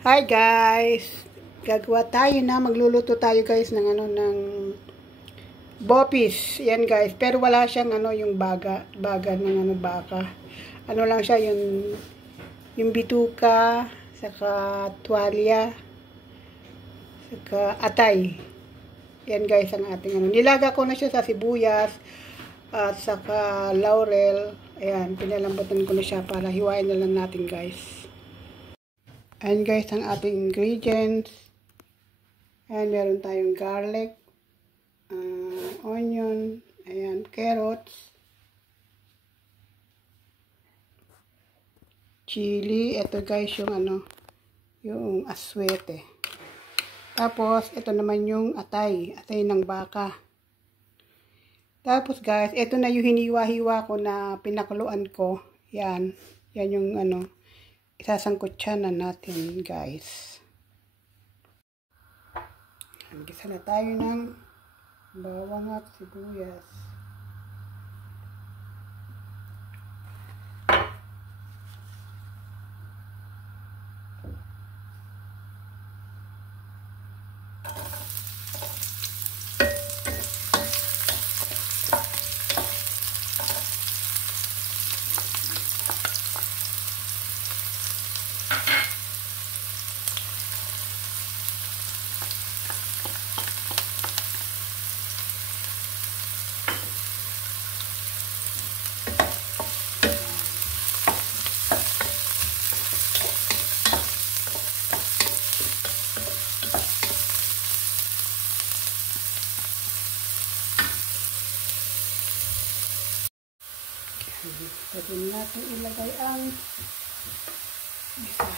Hi guys! Gagawa tayo magluluto tayo guys ng ng bopis. Yan guys, pero wala siyang yung baga ng baka. Ano lang siya yung bituka, saka tuwalya, saka atay. Yan guys ang ating Nilaga ko na siya sa sibuyas at saka laurel. Ayan, pinalambutan ko na siya para hiwain na lang natin guys. Ayan guys, ang ating ingredients. Ayan, meron tayong garlic, onion, ayan, carrots, chili. Ito guys yung aswete. Tapos, ito naman yung atay ng baka. Tapos guys, ito na yung hiniwa-hiwa ko na pinakuluan ko. Yan yung isasangkot siya na natin guys. Gisa na tayo ng bawang at sibuyas. Pwede natin ilagay ang gisa.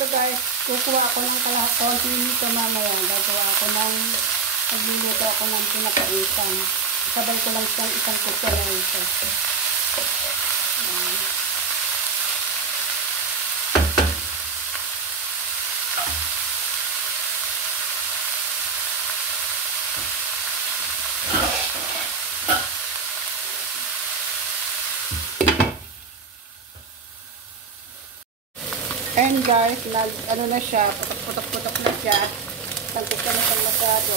So guys, kukuha ako ng konti nito mamaya. Gagawa ako magluluto ako ng pinakaitan. Sabay ko lang isang kutsara ito. And guys, na siya, putok-putok na siya. Tangkot ka na siyang masyado.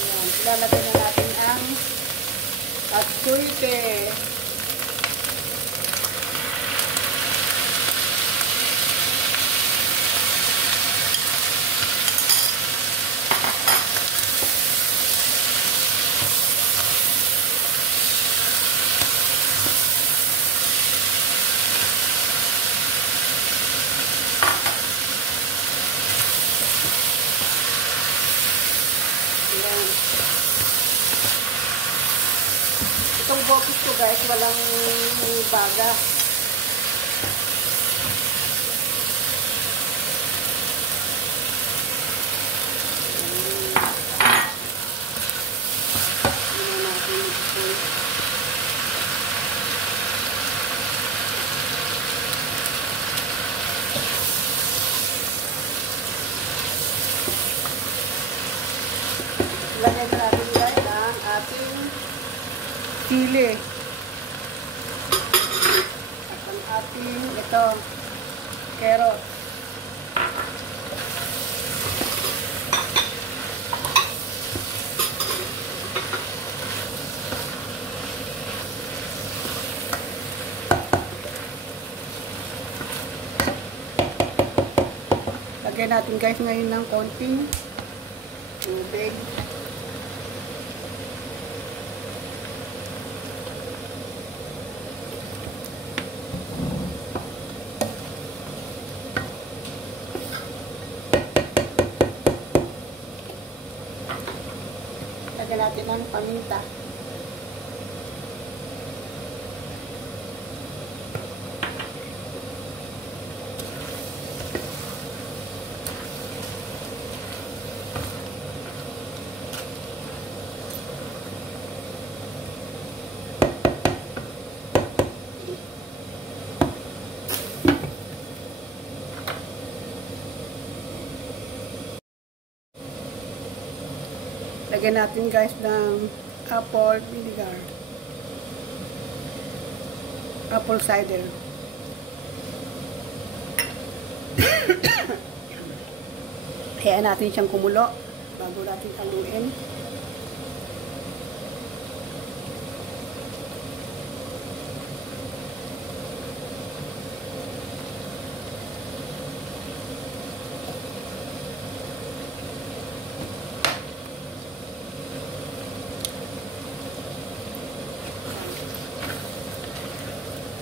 Ayan, ilalagay na natin ang atsuite. Itong bopis ko guys, walang baga. Lagay na natin guys ang ating sili. At ang ating carrot. Lagay natin guys ngayon ng konting tubig. Lagyan natin ng paminta. Lagyan natin guys ng apple vinegar. Apple cider. Hayaan natin siyang kumulo bago natin haluin.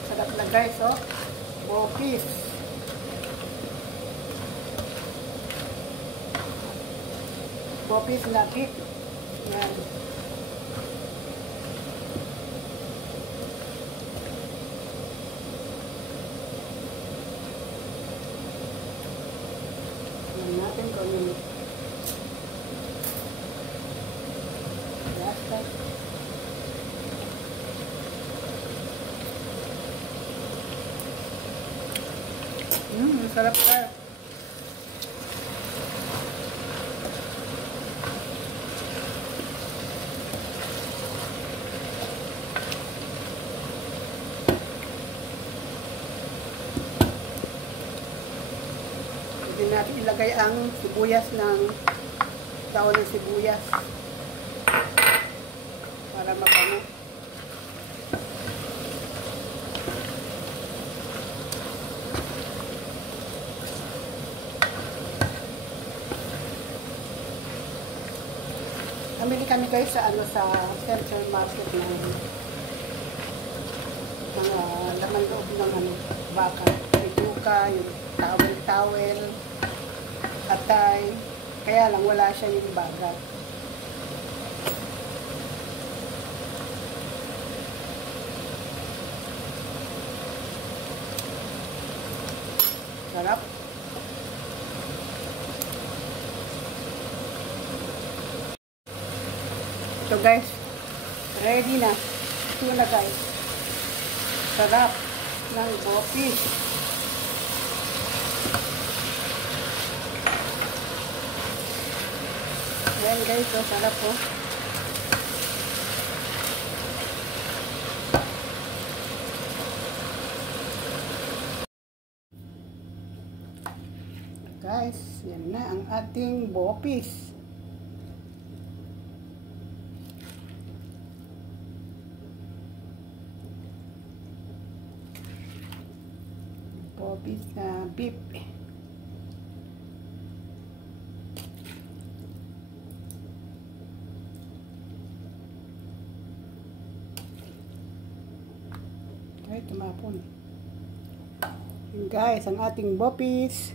Sarap na guys, oh. Bopis. Bopis na beef. Yan. Yan natin kung yung lasa. Sarap ka. Pwede natin ilagay ang sibuyas ng taon ng sibuyas para mabango. Namili kami guys sa sa Central Market ng mga laman loob ng baka, bituka, yung towel, atay. Kaya lang wala siya yung baga. Sarap. So guys, ready na. Ito na guys. Sarap ng bopis. Ayan guys, so sarap po. Guys, yan na ang ating bopis. Bopis na beef. Ay, tumapon. Yun guys, ang ating bopis.